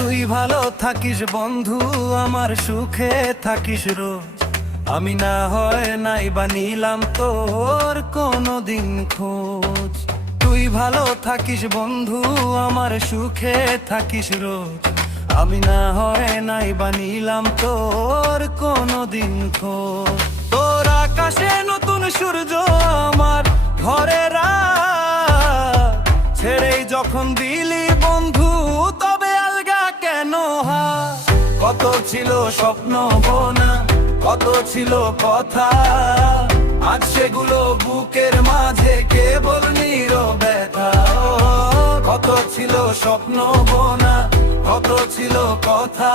তুই ভালো থাকিস বন্ধু, আমার সুখে থাকিস রোজ। আমি না হয় নাই বা নিলাম তোর কোনদিন খোঁজ। তুই ভালো থাকিস বন্ধু, আমার সুখে থাকিস রোজ। আমি না হয় নাই বা নিলাম তোর কোনদিন খোঁজ। তোর আকাশে নতুন সূর্য, আমার ঘরে রাত। ছেড়েই যখন দিলি বন্ধু, তবে আলগা কেন হাত? কত ছিল স্বপ্ন বোনা, কত ছিল কথা, আজ সেগুলো বুকের মাঝে কেবল নীরব ব্যথা। কত ছিল স্বপ্ন বোনা, কত ছিল কথা,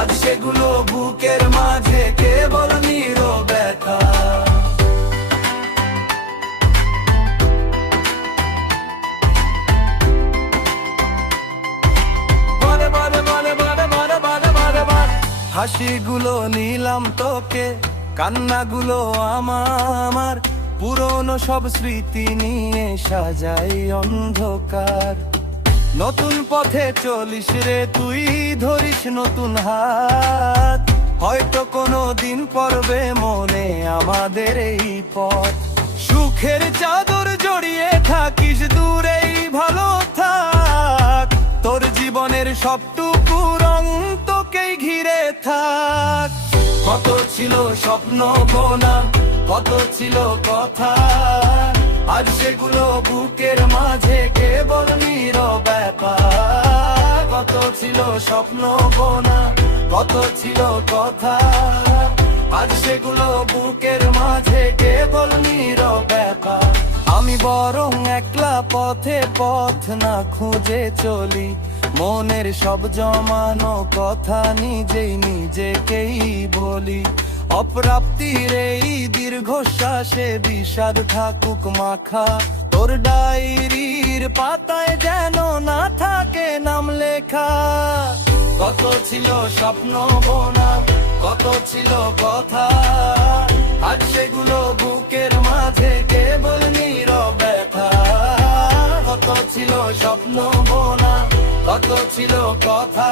আজ সেগুলো বুকের মাঝে কেবল নীরব ব্যথা। হাসিগুলো নিলাম তোকে, কান্নাগুলো আমার। পুরনো সব স্মৃতি নিয়ে সাজাই অন্ধকার। নতুন পথে চলিস রে তুই, ধরিস নতুন হাত। হয়তো কোনো দিন পড়বে মনে আমাদের এই পথ। সুখের চাদর জড়িয়ে থাকিস, দূরেই ভালো থাক। তোর জীবনের সবটুকু রং তোকেই ঘিরে থাক। কত ছিল স্বপ্ন বোনা, কত ছিল কথা, আজ সেগুলো বুকের মাঝে কেবল নীরব ব্যথা। কত ছিল স্বপ্ন বোনা, কত ছিল কথা, আজ সেগুলো বুকের মাঝে কেবল নীরব ব্যথা। আমি বরং একলা পথে পথ না খুঁজে চলি, মনের সব জমানো কথা নিজেই নিজেকেই বলি। অপ্রাপ্তির এই দীর্ঘশ্বাসে বিষাদ থাকুক মাখা, তোর ডায়েরির পাতায় যেন না থাকে নাম লেখা। কত ছিল স্বপ্ন বোনা, কত ছিল কথা, আজ সেগুলো বুকের মাঝে কেবল নীরব ব্যথা। কত ছিল স্বপ্ন বোনা, কত ছিল কথা,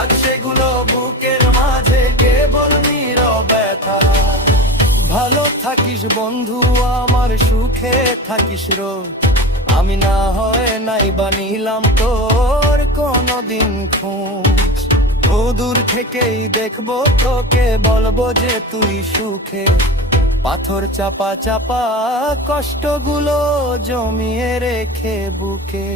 আজ সেগুলো বুকের মাঝে কেবল নীরব ব্যথা। ভালো থাকিস বন্ধু, আমার সুখে থাকিস রোজ। আমি না হয় নাই বা নিলাম তোর কোনদিন খোঁজ। দূর থেকেই দেখবো তোকে, বলবো যে তুই সুখে। পাথর চাপা চাপা কষ্টগুলো জমিয়ে রেখে বুকে।